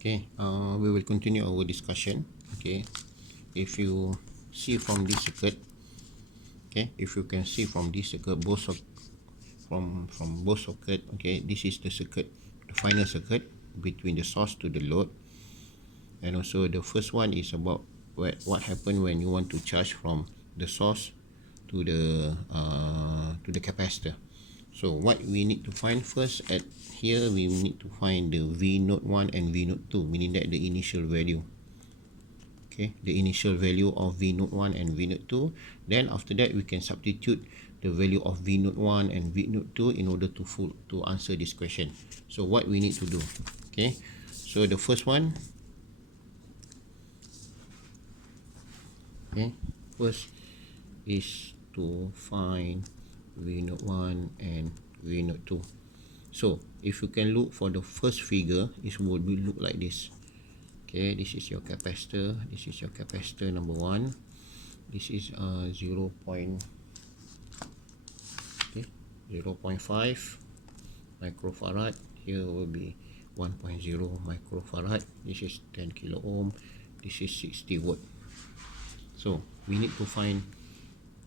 Okay, we will continue our discussion. Okay, if you see from this circuit, okay, if you can see from this circuit, from both circuit, okay, this is the circuit, the final circuit between the source to the load, and also the first one is about what happened when you want to charge from the source to the capacitor. So what we need to find first at here, we need to find the V node 1 and V node 2, meaning that the initial value. Okay, the initial value of V node 1 and V node 2. Then after that, we can substitute the value of V node 1 and V node 2 in order to answer this question. So what we need to do, okay, so the first one, okay, first is to find V node 1 and V node 2. So if you can look for the first figure, it would be look like this. Okay, this is your capacitor. This is your capacitor number 1. This is 0. Okay, 0.5 microfarad. Here will be 1.0 microfarad. This is 10 kilo ohm. This is 60 watt. So we need to find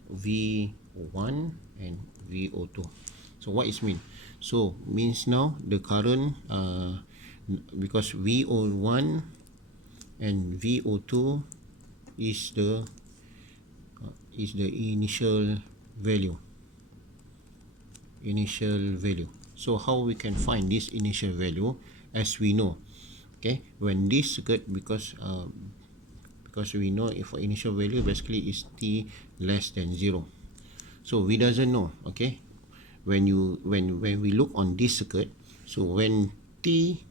V1 and VO2. So what is mean? So means now the current, because VO1 and VO2 is the initial value. So how we can find this initial value? As we know, okay, when this circuit, because we know if initial value basically is t less than 0. So we doesn't know, okay, when we look on this circuit, so when t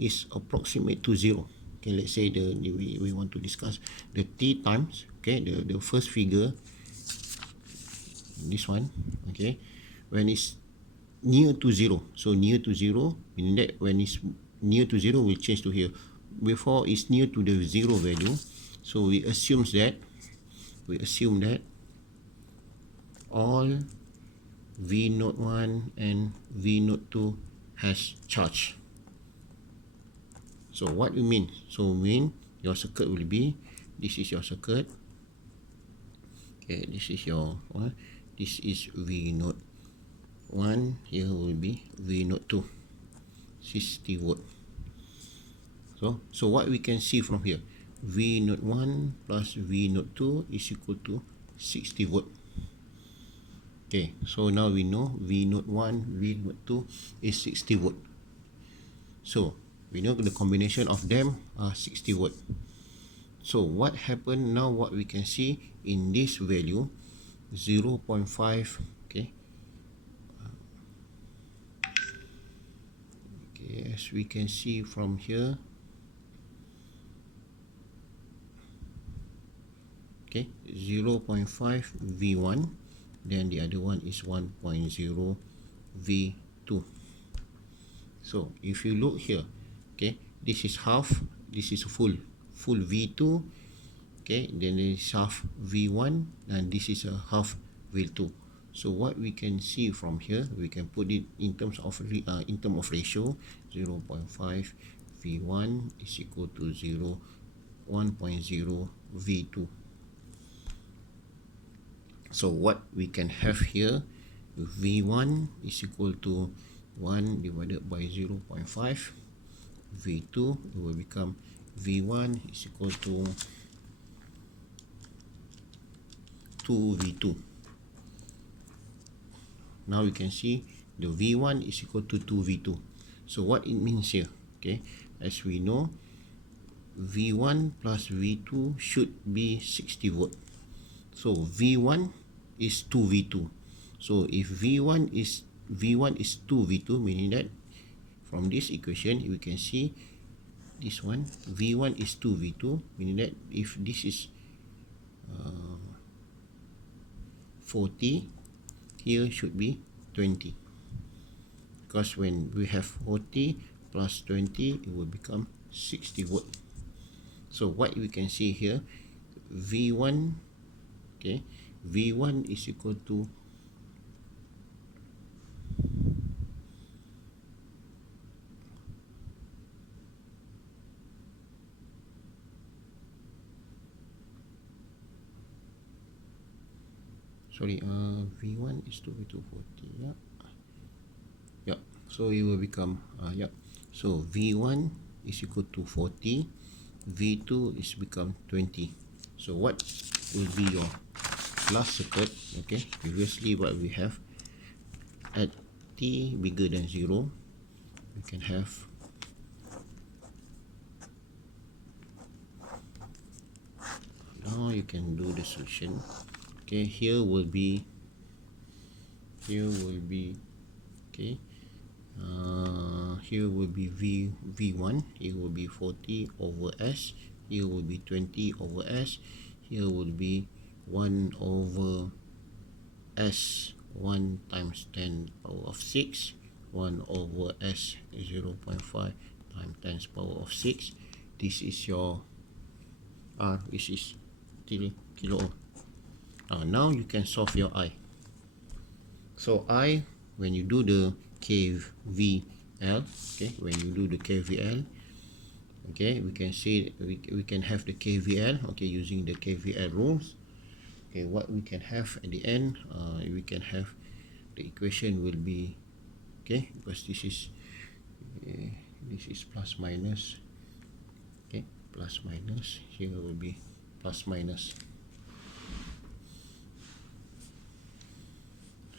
is approximate to 0, okay, let's say we want to discuss the t times, okay, the first figure, this one, okay, when it's near to 0. So near to 0, meaning that when it's near to 0, we'll change to here. Before it's near to the 0 value, so we assume that all V node 1 and V node 2 has charge. So what you mean? So mean your circuit will be, this is your circuit. Okay, this is your this is V node 1. Here will be V node 2, 60 watt. So what we can see from here, V node 1 plus V node 2 is equal to 60 watt. Okay, so now we know V node 1, V node 2 is 60 watt. So we know the combination of them are 60 watt. So what happened now, what we can see in this value, 0.5, okay, as we can see from here, okay, 0.5 V1, then the other one is 1.0 V2. So if you look here, okay, this is half, this is full V2, okay, then there is half V1, and this is a half V2. So what we can see from here, we can put it in terms of ratio. 0.5 V1 is equal to 1.0 V2. So what we can have here, V1 is equal to 1 divided by 0.5. V2 will become V1 is equal to 2V2. Now we can see the V1 is equal to 2V2. So what it means here, okay, as we know, V1 plus V2 should be 60 volt. So V1 is 2V2. So if V1 is 2V2, meaning that from this equation we can see this one, V1 is 2V2, meaning that if this is 40, here should be 20, because when we have 40 plus 20, it will become 60 volt. So what we can see here, V1, okay, V1 is equal to V1 is to V240. Yeah, so it will become so V1 is equal to 40, V2 is become 20. So what will be your last circuit? Okay, previously what we have, at t bigger than 0, we can have now you can do the solution. Okay, here will be okay, here will be V1, it will be 40 over S, here will be 20 over S, here will be 1 over S 1 times 10 power of 6, 1 over S 0.5 times 10 power of 6. This is your R, which is kilo ohm. Now you can solve your I. So I, when you do the KVL, okay, when you do the KVL, okay, we can say we can have the KVL, okay, using the KVL rules. Okay, what we can have at the end, we can have the equation will be, okay, because this is plus minus, okay, plus minus, here will be plus minus.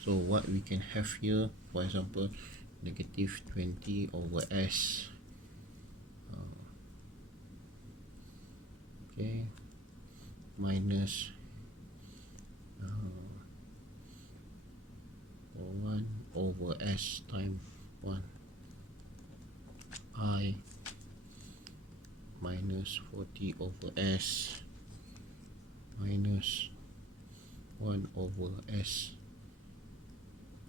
So what we can have here, for example, negative 20 over S, okay, minus 1 over S times 1, I minus 40 over S minus 1 over S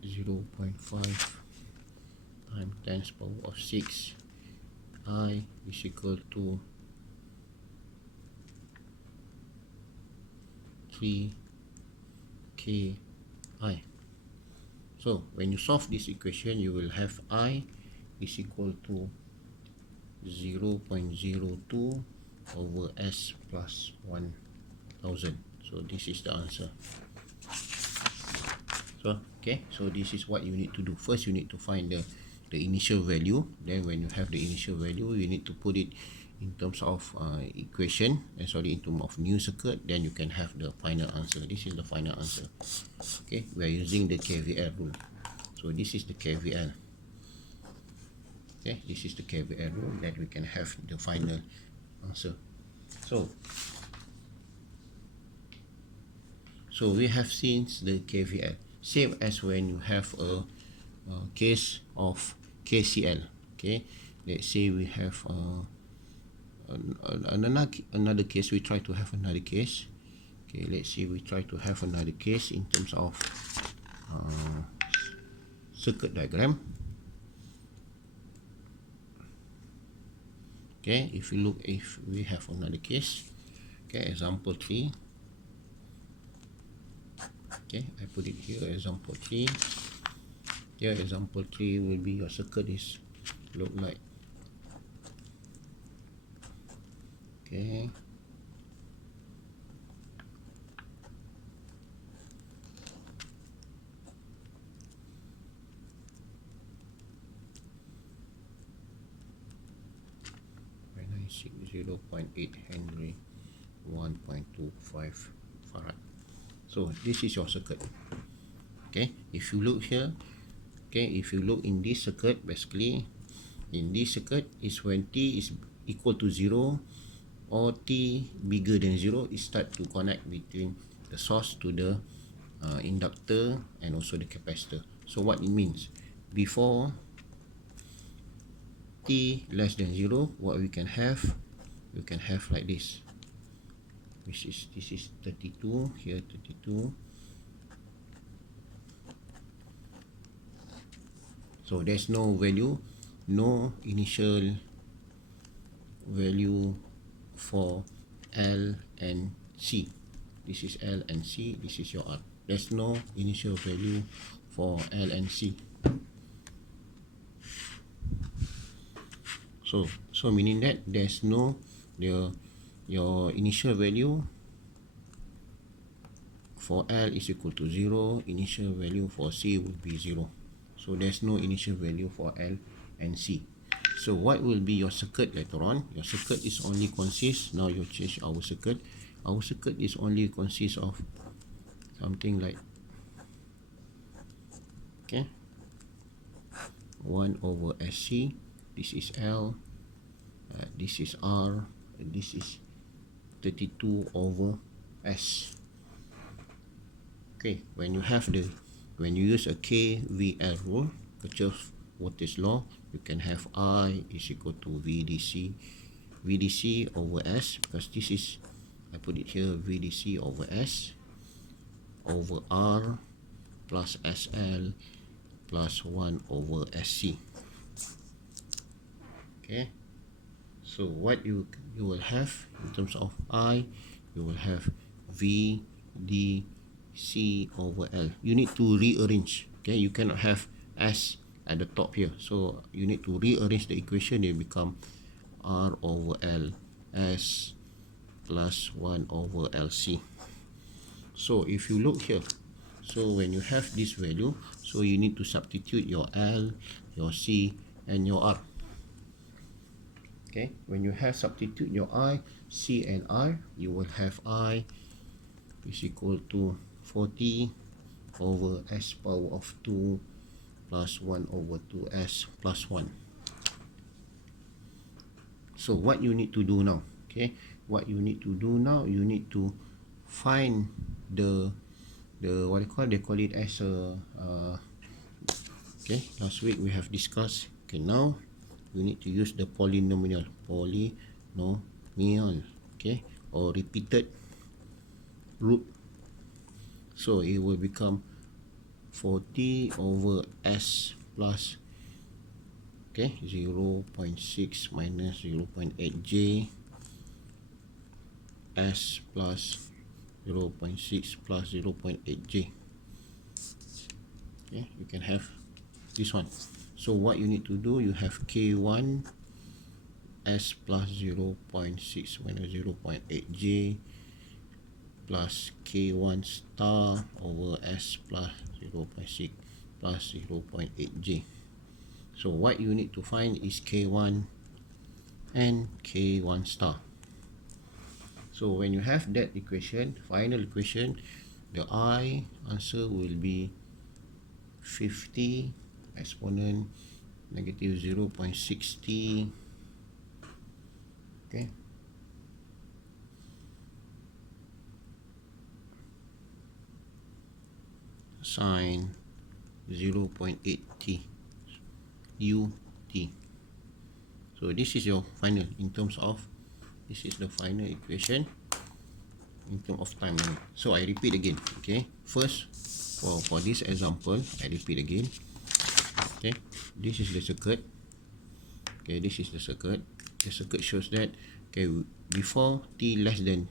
0.5 times 10 power of 6, I is equal to 3 KI. So when you solve this equation, you will have I is equal to 0.02 over S plus 1000. So this is the answer. So okay, so this is what you need to do. First you need to find the initial value. Then when you have the initial value, you need to put it in terms of equation, in terms of new circuit. Then you can have the final answer. This is the final answer. Okay, we are using the KVL rule. So this is the KVL. Okay, this is the KVL rule that we can have the final answer. So we have seen the KVL, same as when you have a case of KCL. Okay, let's say we have another case. We try to have another case. Okay, let's say we try to have another case in terms of circuit diagram. Okay, if we have another case, okay, example 3. Okay, I put it here, example 3. Here, example 3 will be your circuit is look like. Okay. When I see 0.8 Henry, 1.25 Farad. So this is your circuit. Okay, if you look here, okay, if you look in this circuit, basically in this circuit is when t is equal to 0 or t bigger than 0, it start to connect between the source to the inductor and also the capacitor. So what it means, before t less than 0, what we can have like this, which is this is 32, here 32. So there's no value, no initial value for L and C. This is L and C, this is your R. There's no initial value for L and C. So meaning that there's no your initial value for L is equal to 0, initial value for C will be 0. So there's no initial value for L and C. So what will be your circuit later on? Your circuit is only consists, now you change our circuit. Our circuit is only consists of something like, okay, 1 over SC, this is L, this is R, and this is 32 over S. Okay, when you use a KVL rule, Kirchhoff's voltage law, you can have I is equal to VDC over S, because this is, I put it here, VDC over S over R plus SL plus 1 over SC. Okay, so what you will have in terms of I, you will have VDC over L. You need to rearrange. Okay, you cannot have S at the top here, so you need to rearrange the equation. It become R over L S plus 1 over LC. So if you look here, so when you have this value, so you need to substitute your L, your C, and your R. Okay, when you have substitute your I, C, and R, you will have I is equal to 40 over S power of 2 plus 1 over 2S plus 1. So what you need to do now? Okay, what you need to do now, you need to find the what they call it as a okay, last week we have discussed. Okay, now you need to use the polynomial, okay, or repeated root. So it will become 40 over S plus, okay, 0.6 minus 0.8J S plus 0.6 plus 0.8J. Okay, you can have this one. So what you need to do, you have K1 S plus 0.6 minus 0.8J plus K1 star over S plus 0.6 plus 0.8J. So what you need to find is K1 and K1 star. So when you have that equation, final equation, the I answer will be 50 exponent negative 0.60, okay, sine 0.8t ut. So this is your final in terms of, this is the final equation in terms of time. So I repeat again. Okay, first for this example, I repeat again. Okay, this is the circuit. Okay, this is the circuit. The circuit shows that, okay, before t less than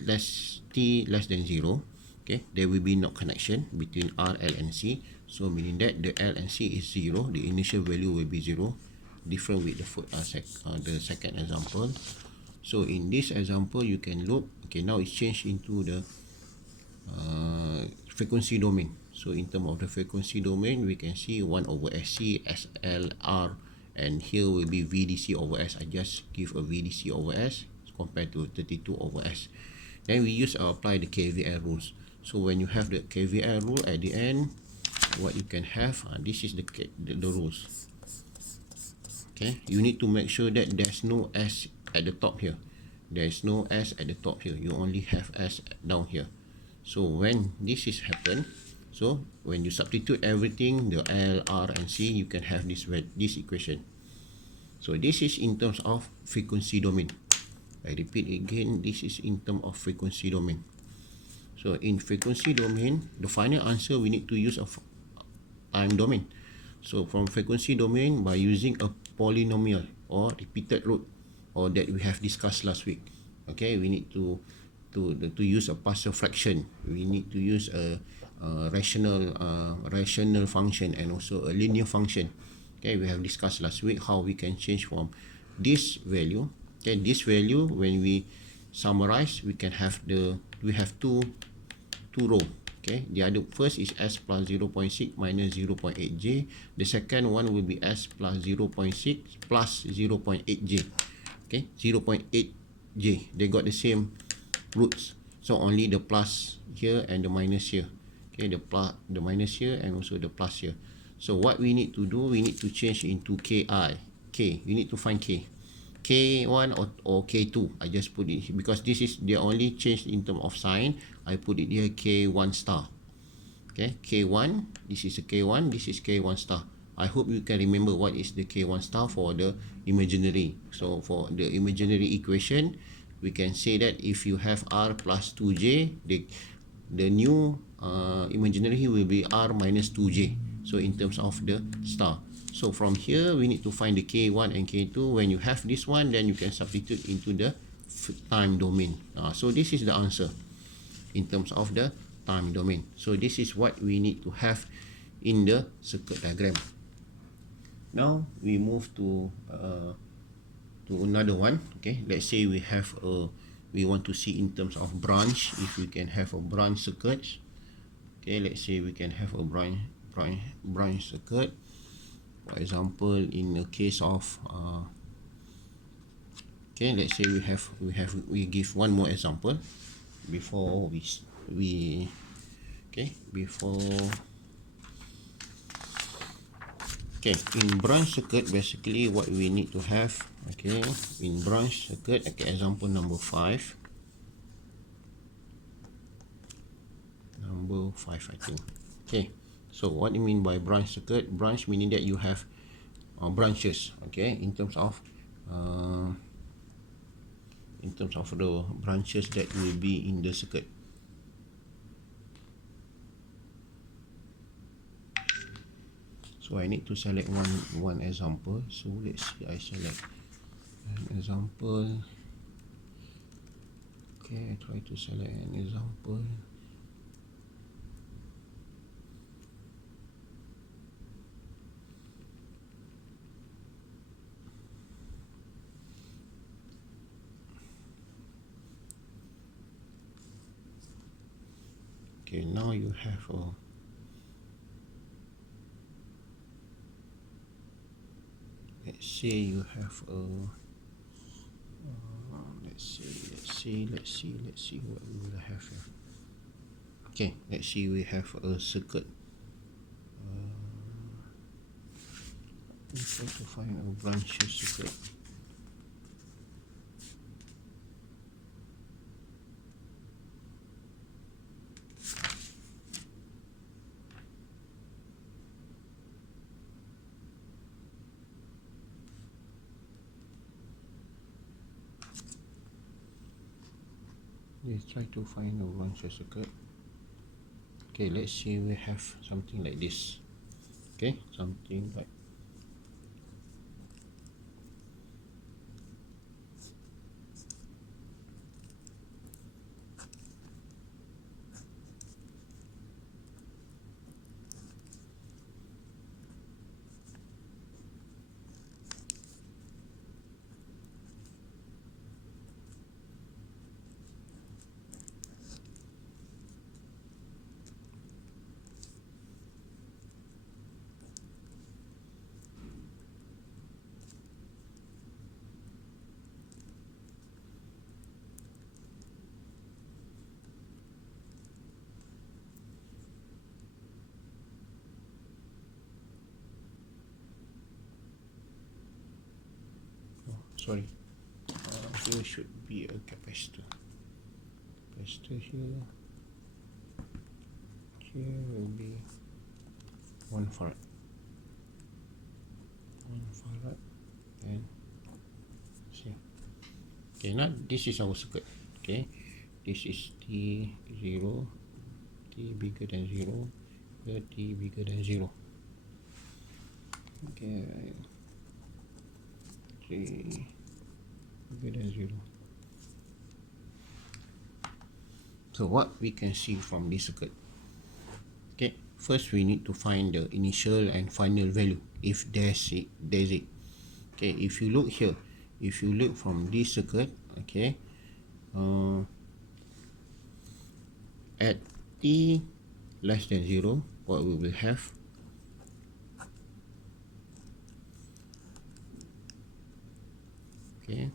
0, okay, there will be no connection between R, L, and C. So meaning that the L and C is 0. The initial value will be 0. Different with the second example. So in this example, you can look. Okay, now it's changed into the frequency domain. So in terms of the frequency domain, we can see 1 over SC, SL, R, and here will be VDC over S. I just give a VDC over S compared to 32 over S. Then we apply the KVL rules. So when you have the KVL rule at the end, what you can have, this is the rules. Okay, you need to make sure that there's no S at the top here. There is no S at the top here. You only have S down here. So when this is happen, so when you substitute everything, the L, R, and C, you can have this equation. So this is in terms of frequency domain. I repeat again, this is in terms of frequency domain. So in frequency domain, the final answer we need to use a time domain. So from frequency domain, by using a polynomial or repeated root, or that we have discussed last week. Okay, we need to use a partial fraction. We need to use a rational function and also a linear function. Okay, we have discussed last week how we can change from this value. Okay, this value, when we summarize, we have two two row. Okay, the other first is s plus 0.6 minus 0.8j. The second one will be s plus 0.6 plus 0.8j. Okay, 0.8j, they got the same roots, so only the plus here and the minus here. Okay, the minus here and also the plus here. So what we need to do, we need to change into ki. You need to find k1 or k2. I just put it because this is the only change in terms of sign. I put it here k1 star. Okay, k1, this is a k1, this is k1 star. I hope you can remember what is the k1 star for the imaginary. So for the imaginary equation, we can say that if you have r plus 2j, the new imaginary will be r minus 2j. So in terms of the star, so from here we need to find the k1 and k2. When you have this one, then you can substitute into the time domain. So this is the answer in terms of the time domain. So this is what we need to have in the circuit diagram. Now we move to another one. Okay, let's say we have we want to see in terms of branch, if we can have a branch circuit. Okay, let's say we can have a branch circuit. For example, in the case of okay, let's say we give one more example before okay, in branch circuit, basically what we need to have, okay, in branch circuit, okay, example number 5, I think. Okay, so what do you mean by branch circuit? Branch meaning that you have branches, okay, in terms of the branches that will be in the circuit. So I need to select one example. So let's see, I select an example. Okay, I try to select an example. Okay, now you have a let's say you have a let's see what we will have here. Okay, let's see, we have a circuit. We try to find a branch circuit. Let's try to find a branch circuit. Okay, let's see, we have something like this. Okay, something like sorry, here should be a capacitor here. Here will be 1 farad and see. Okay, now this is our circuit. Okay, this is T0, T bigger than 0, here T bigger than 0. Okay, 3 bigger than 0. So what we can see from this circuit, okay, first we need to find the initial and final value, if there's it. Okay, if you look here, if you look from this circuit, okay, at t less than 0, what we will have? Okay.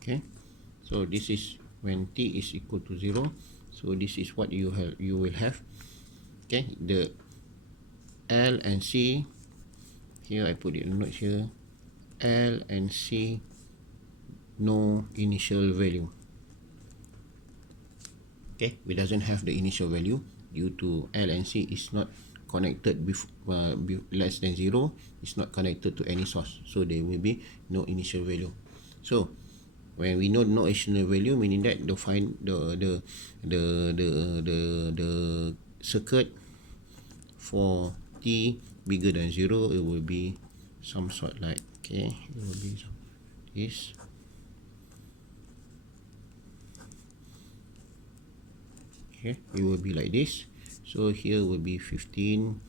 Okay. So this is when t is equal to 0. So this is what you will have. Okay. The L and C. Here I put it a note here. L and C, no initial value. Okay, we doesn't have the initial value due to L and C is not connected less than 0. It's not connected to any source, so there will be no initial value. So when we know no initial value, meaning that the circuit for t bigger than 0, it will be some sort like, okay, it will be this. Okay, it will be like this. So here will be 15,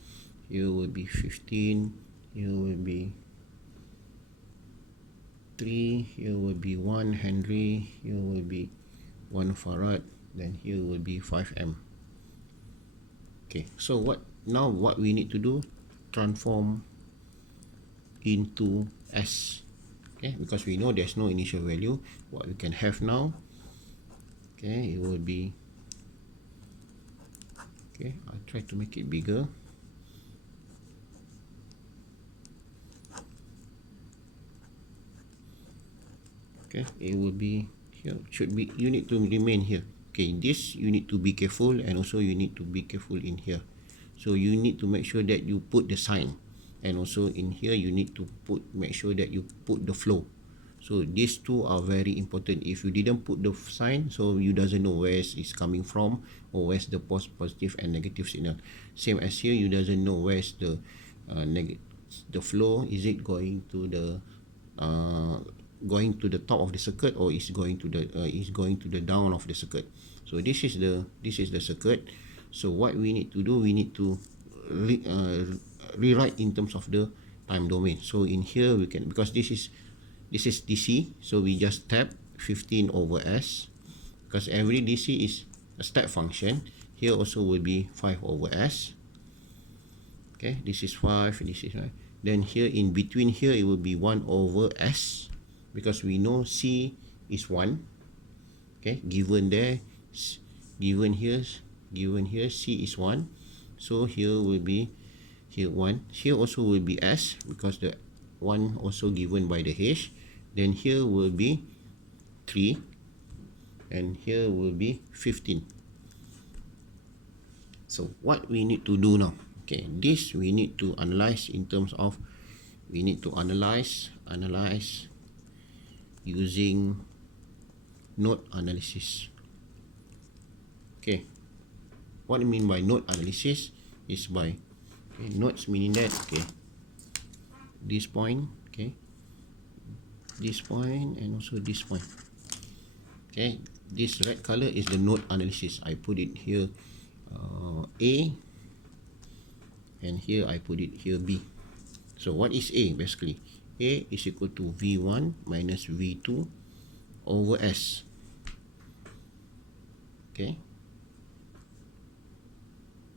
here will be 15, here will be 3, here will be 1 Henry, here will be 1 Farad, then here will be 5 M. Okay, so what we need to do? Transform into S. Okay, because we know there's no initial value. What we can have now, okay, it will be, okay, I'll try to make it bigger. Okay, it will be here. Should be, you need to remain here. Okay, this you need to be careful, and also you need to be careful in here. So you need to make sure that you put the sign, and also in here you need to make sure that you put the flow. So these two are very important. If you didn't put the sign, so you doesn't know where it's coming from, or where's the positive and negative signal. Same as here, you doesn't know where's the the flow. Is it going to the top of the circuit, or is going to the down of the circuit? So this is the circuit. So what we need to do, we need to rewrite in terms of the time domain. So in here we can, because this is DC, so we just tap 15 over S, because every DC is a step function. Here also will be 5 over S. Okay, this is 5, this is 5. Then here in between here, it will be 1 over S, because we know C is 1. Okay, given there, given here C is 1. So here will be, here 1. Here also will be S, because the 1 also given by the H. Then here will be 3, and here will be 15. So what we need to do now? Okay, this we need to analyze in terms of, we need to analyze using node analysis. Okay, what I mean by node analysis is by, okay, nodes meaning that, okay, this point, okay, this point, and also this point. Okay, this red color is the node analysis. I put it here A, and here I put it here B. So what is A basically? A is equal to V1 minus V2 over S. Okay,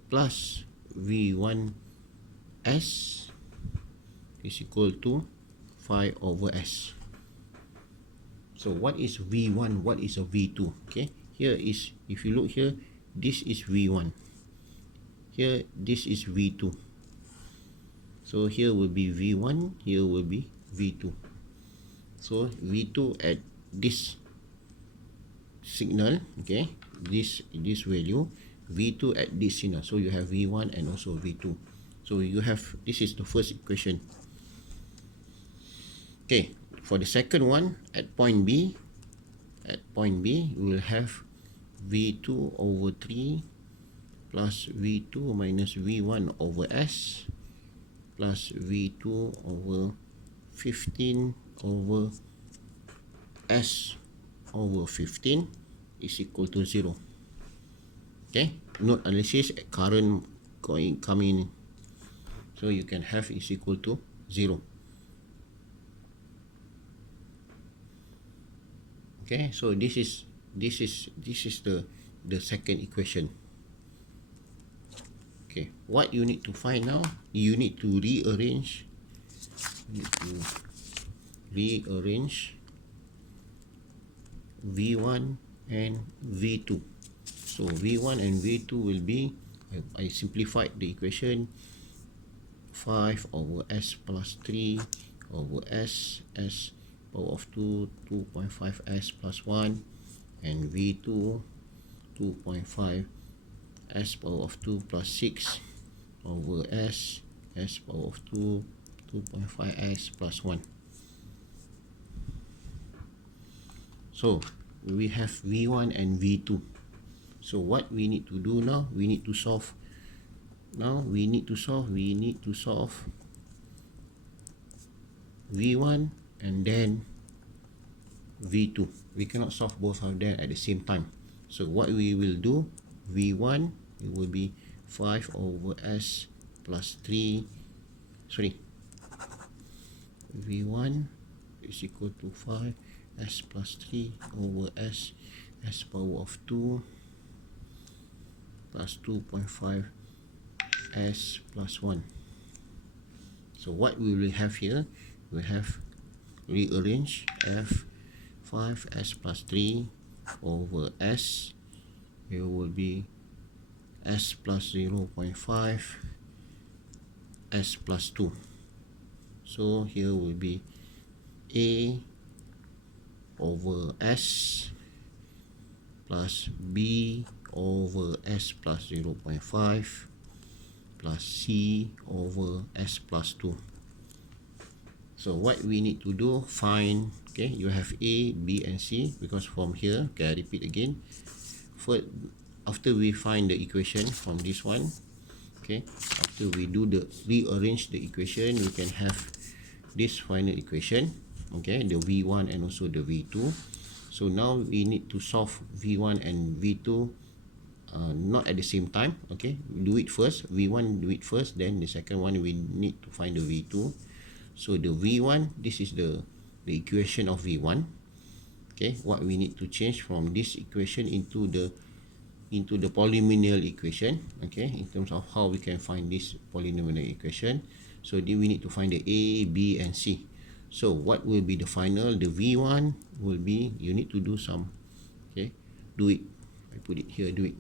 plus V1 S is equal to 5 over S. So what is V1? What is a V2? Okay, here is, if you look here, this is V1. Here, this is V2. So here will be V1, here will be V2. So V2 at this signal, okay, this value, V2 at this signal. So you have V1 and also V2. So you have, this is the first equation. Okay, for the second one, at point B, we will have V2 over 3 plus V2 minus V1 over S plus V2 over 15 over S over 15 is equal to 0. Okay, node analysis, current coming. So you can have is equal to 0. Okay, so this is the second equation. Okay, what you need to find now, you need to rearrange V1 and V2. So V1 and V2 will be, I simplified the equation, 5 over s plus 3 over s power of 2, 2.5 s plus 1, and V2, 2.5 s power of 2 plus 6 over s power of 2, 2.5 s plus 1. So we have V1 and V2. So what we need to do now, we need to solve V1 and then V2. We cannot solve both of them at the same time. So what we will do, V1, it will be 5 over s plus 3, V1 is equal to 5 s plus 3 over s power of 2 plus 2.5 s plus 1. So what we will have here, we have rearrange f 5s plus 3 over s, it will be s plus 0.5 s plus 2. So here will be a over s plus b over s plus 0.5 plus c over s plus 2. So what we need to do, find, okay, you have a, b and c, because from here, okay, I repeat again, first, after we find the equation from this one, okay, after we do the rearrange the equation, we can have this final equation, okay, the v1 and also the v2. So now we need to solve v1 and v2 not at the same time, okay, do it first, v1 do it first, then the second one we need to find the v2. So the v1, this is the equation of v1. Okay, what we need to change from this equation into the polynomial equation, okay, in terms of how we can find this polynomial equation. So we need to find the a, b and c. So what will be the final? The v1 will be, you need to do some, okay, do it, I put it here, do it.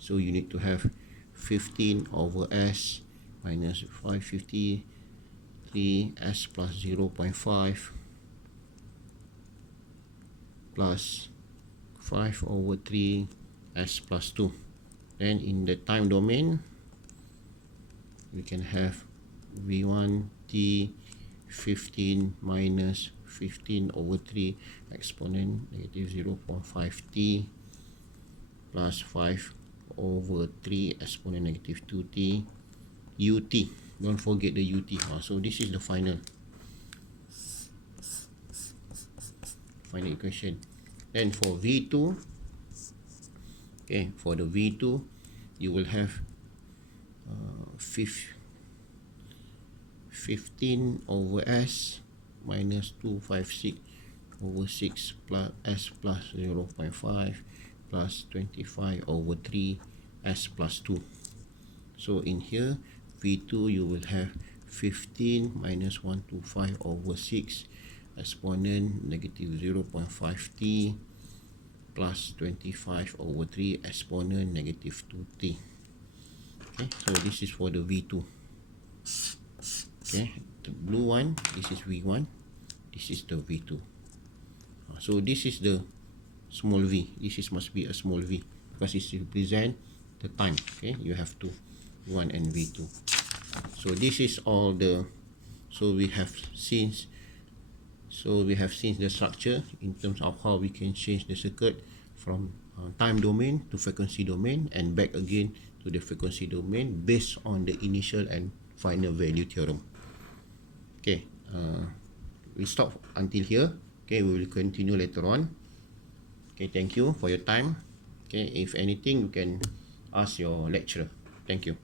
So you need to have 15 over s minus 553 s plus 0.5 plus 5 over 3 s plus 2. Then in the time domain, we can have v1 t 15 minus 15 over 3 exponent negative 0.5 t plus 5 over 3 exponent negative 2t ut. Don't forget the ut. So this is the final equation. Then for v2, okay, for the v2 you will have 15 over s minus 256 over 6 plus s plus 0.5 plus 25 over 3 s plus 2. So in here v2 you will have 15 minus 125 over 6 exponent negative 0.5t plus 25 over 3 exponent negative 2t. Okay, so this is for the v2. Okay, the blue one, this is v1, this is the v2. So this is the small v, this is must be a small v because it represent the time. Okay, you have to v1 and v2. So this is all the, so we have seen the structure in terms of how we can change the circuit from time domain to frequency domain and back again to the frequency domain based on the initial and final value theorem. Okay, we stop until here. Okay, we will continue later on. Okay, thank you for your time. Okay, if anything you can ask your lecturer. Thank you.